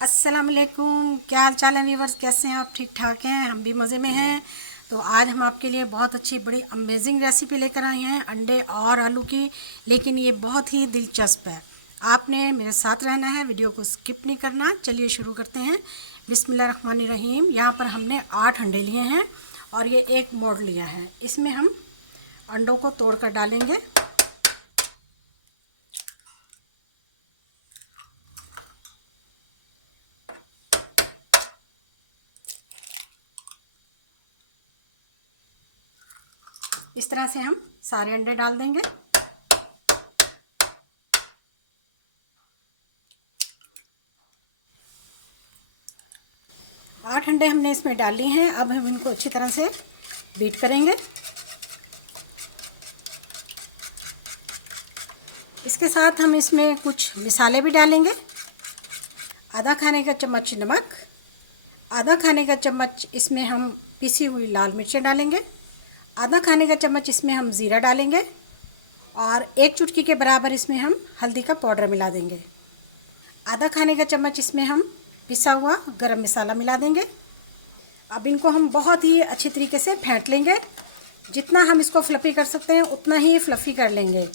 अस्सलाम वालेकुम। क्या हाल चाल है व्यूवर्स, कैसे हैं आप? ठीक ठाक हैं, हम भी मज़े में हैं। तो आज हम आपके लिए बहुत अच्छी बड़ी अमेजिंग रेसिपी लेकर आए हैं अंडे और आलू की, लेकिन ये बहुत ही दिलचस्प है। आपने मेरे साथ रहना है, वीडियो को स्किप नहीं करना। चलिए शुरू करते हैं। बिस्मिल्लाहिर्रहमानिर्रहीम। यहाँ पर हमने 8 अंडे लिए हैं और ये एक मोड़ लिया है। इसमें हम अंडों को तोड़ कर डालेंगे। इस तरह से हम सारे अंडे डाल देंगे। आठ अंडे हमने इसमें डाल लिए हैं। अब हम इनको अच्छी तरह से बीट करेंगे। इसके साथ हम इसमें कुछ मिसाले भी डालेंगे। आधा खाने का चम्मच नमक, आधा खाने का चम्मच इसमें हम पिसी हुई लाल मिर्चें डालेंगे, आधा खाने का चम्मच इसमें हम ज़ीरा डालेंगे और एक चुटकी के बराबर इसमें हम हल्दी का पाउडर मिला देंगे। आधा खाने का चम्मच इसमें हम पिसा हुआ गरम मसाला मिला देंगे। अब इनको हम बहुत ही अच्छी तरीके से फेंट लेंगे। जितना हम इसको फ्लफ़ी कर सकते हैं उतना ही फ्लफ़ी कर लेंगे।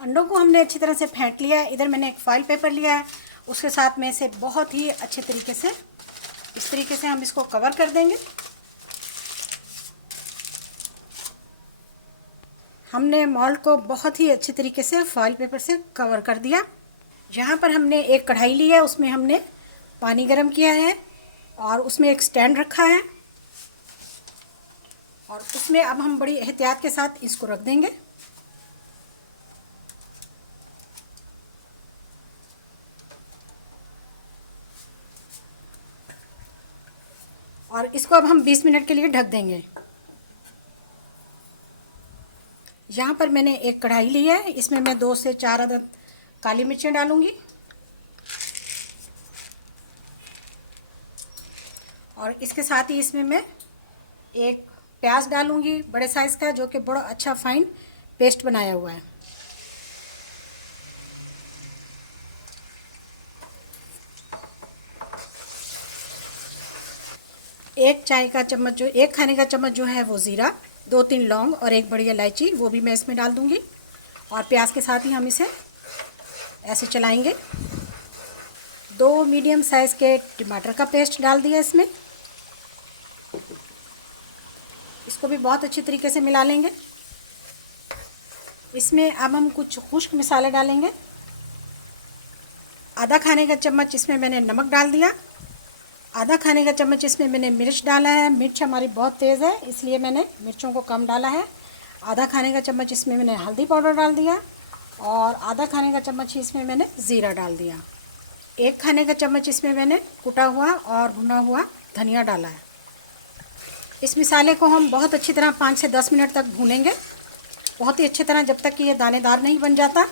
अंडों को हमने अच्छी तरह से फेंट लिया है। इधर मैंने एक फॉइल पेपर लिया है, उसके साथ में इसे बहुत ही अच्छे तरीके से इस तरीके से हम इसको कवर कर देंगे। हमने मोल्ड को बहुत ही अच्छे तरीके से फॉइल पेपर से कवर कर दिया। यहाँ पर हमने एक कढ़ाई ली है, उसमें हमने पानी गर्म किया है और उसमें एक स्टैंड रखा है और उसमें अब हम बड़ी एहतियात के साथ इसको रख देंगे। और इसको अब हम 20 मिनट के लिए ढक देंगे। यहाँ पर मैंने एक कढ़ाई ली है, इसमें मैं 2 से 4 अदद काली मिर्चें डालूंगी और इसके साथ ही इसमें मैं एक प्याज डालूंगी बड़े साइज़ का, जो कि बड़ा अच्छा फाइन पेस्ट बनाया हुआ है। एक खाने का चम्मच जो है वो ज़ीरा, 2-3 लौंग और एक बड़ी इलायची, वो भी मैं इसमें डाल दूंगी और प्याज के साथ ही हम इसे ऐसे चलाएंगे। 2 मीडियम साइज़ के टमाटर का पेस्ट डाल दिया इसमें। इसको भी बहुत अच्छी तरीके से मिला लेंगे। इसमें अब हम कुछ खुश्क मसाले डालेंगे। आधा खाने का चम्मच इसमें मैंने नमक डाल दिया, आधा खाने का चम्मच इसमें मैंने मिर्च डाला है। मिर्च हमारी बहुत तेज़ है, इसलिए मैंने मिर्चों को कम डाला है। आधा खाने का चम्मच इसमें मैंने हल्दी पाउडर डाल दिया और आधा खाने का चम्मच इसमें मैंने ज़ीरा डाल दिया। एक खाने का चम्मच इसमें मैंने कुटा हुआ और भुना हुआ धनिया डाला है। इस मसाले को हम बहुत अच्छी तरह 5 से 10 मिनट तक भूनेंगे, बहुत ही अच्छी तरह, जब तक कि ये दानेदार नहीं बन जाता।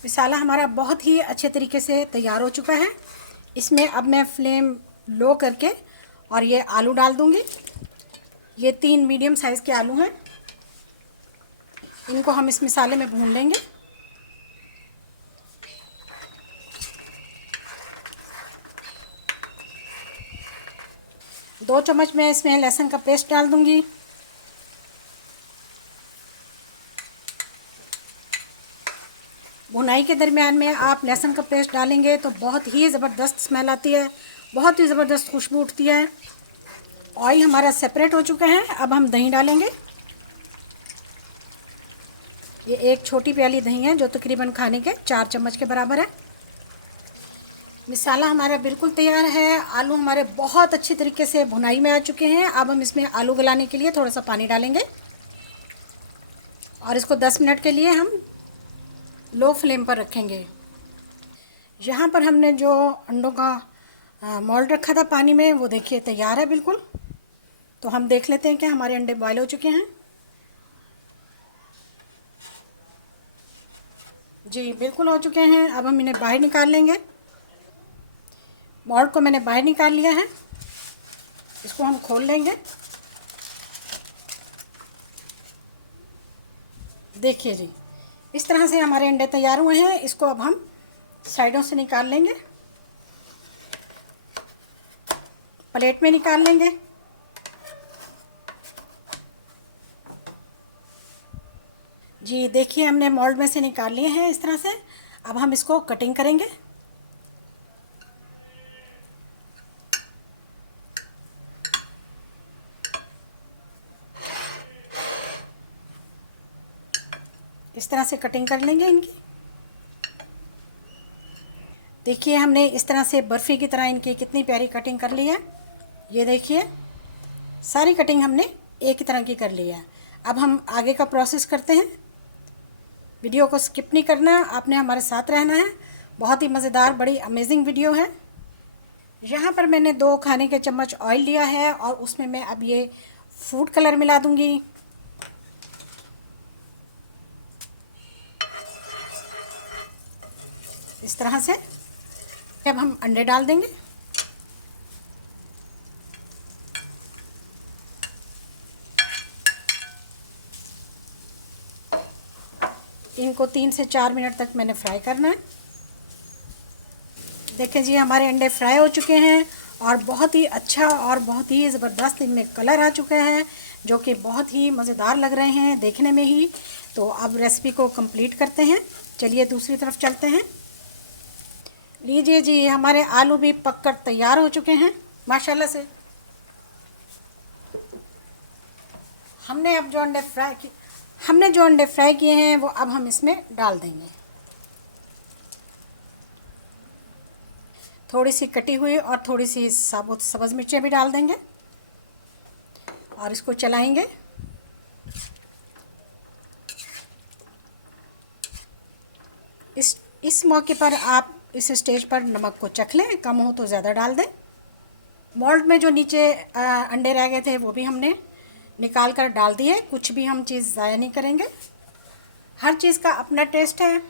मसाला हमारा बहुत ही अच्छे तरीके से तैयार हो चुका है। इसमें अब मैं फ्लेम लो करके और ये आलू डाल दूंगी। ये 3 मीडियम साइज़ के आलू हैं, इनको हम इस मसाले में भून लेंगे। दो चम्मच मैं इसमें लहसुन का पेस्ट डाल दूंगी। भुनाई के दरमियान में आप लहसुन का पेस्ट डालेंगे तो बहुत ही ज़बरदस्त स्मेल आती है, बहुत ही ज़बरदस्त खुशबू उठती है। ऑयल हमारा सेपरेट हो चुका है। अब हम दही डालेंगे। ये एक छोटी प्याली दही है, जो तकरीबन खाने के 4 चम्मच के बराबर है। मसाला हमारा बिल्कुल तैयार है। आलू हमारे बहुत अच्छी तरीके से भुनाई में आ चुके हैं। अब हम इसमें आलू गलाने के लिए थोड़ा सा पानी डालेंगे और इसको 10 मिनट के लिए हम लो फ्लेम पर रखेंगे। यहाँ पर हमने जो अंडों का मोल्ड रखा था पानी में, वो देखिए तैयार है बिल्कुल। तो हम देख लेते हैं कि हमारे अंडे बॉयल हो चुके हैं। जी बिल्कुल हो चुके हैं। अब हम इन्हें बाहर निकाल लेंगे। मोल्ड को मैंने बाहर निकाल लिया है, इसको हम खोल लेंगे। देखिए जी, इस तरह से हमारे अंडे तैयार हुए हैं। इसको अब हम साइडों से निकाल लेंगे, प्लेट में निकाल लेंगे। जी देखिए, हमने मोल्ड में से निकाल लिए हैं इस तरह से। अब हम इसको कटिंग करेंगे। इस तरह से कटिंग कर लेंगे इनकी। देखिए, हमने इस तरह से बर्फ़ी की तरह इनकी कितनी प्यारी कटिंग कर ली है। ये देखिए, सारी कटिंग हमने एक ही तरह की कर ली है। अब हम आगे का प्रोसेस करते हैं। वीडियो को स्किप नहीं करना, आपने हमारे साथ रहना है। बहुत ही मज़ेदार, बड़ी अमेजिंग वीडियो है। यहाँ पर मैंने 2 खाने के चम्मच ऑयल लिया है और उसमें मैं अब ये फूड कलर मिला दूँगी। इस तरह से अब हम अंडे डाल देंगे। इनको 3 से 4 मिनट तक मैंने फ्राई करना है। देखें जी, हमारे अंडे फ्राई हो चुके हैं और बहुत ही अच्छा और बहुत ही ज़बरदस्त इनमें कलर आ चुका है, जो कि बहुत ही मज़ेदार लग रहे हैं देखने में ही। तो अब रेसिपी को कंप्लीट करते हैं। चलिए दूसरी तरफ चलते हैं। लीजिए जी, हमारे आलू भी पककर तैयार हो चुके हैं माशाल्लाह से। हमने जो अंडे फ्राई किए हैं वो अब हम इसमें डाल देंगे। थोड़ी सी कटी हुई और थोड़ी सी साबुत सब्ज़ मिर्चें भी डाल देंगे और इसको चलाएंगे। इस मौके पर आप इस स्टेज पर नमक को चख लें, कम हो तो ज़्यादा डाल दें। मोल्ड में जो नीचे अंडे रह गए थे वो भी हमने निकाल कर डाल दिए। कुछ भी हम चीज़ ज़ाया नहीं करेंगे। हर चीज़ का अपना टेस्ट है।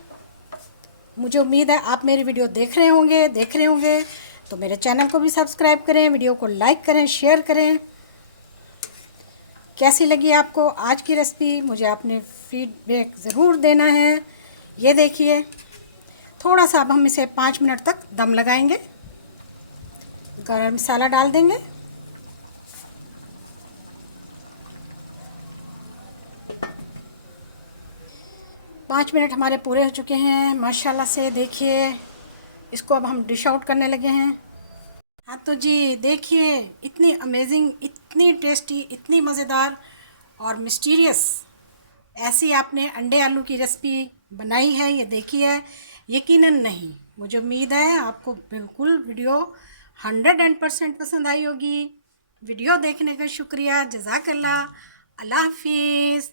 मुझे उम्मीद है आप मेरी वीडियो देख रहे होंगे तो मेरे चैनल को भी सब्सक्राइब करें, वीडियो को लाइक करें, शेयर करें। कैसी लगी आपको आज की रेसिपी, मुझे आपने फीडबैक ज़रूर देना है। ये देखिए, थोड़ा सा अब हम इसे 5 मिनट तक दम लगाएंगे। गरम मसाला डाल देंगे। पाँच मिनट हमारे पूरे हो चुके हैं माशाल्लाह से। देखिए, इसको अब हम डिश आउट करने लगे हैं। हाँ तो जी देखिए, इतनी अमेजिंग, इतनी टेस्टी, इतनी मज़ेदार और मिस्टीरियस ऐसी आपने अंडे आलू की रेसिपी बनाई है, ये देखी है। यकीनन नहीं, मुझे उम्मीद है आपको बिल्कुल वीडियो 100% पसंद आई होगी। वीडियो देखने का शुक्रिया, जज़ाकल्लाह, अल्लाह हाफिज़।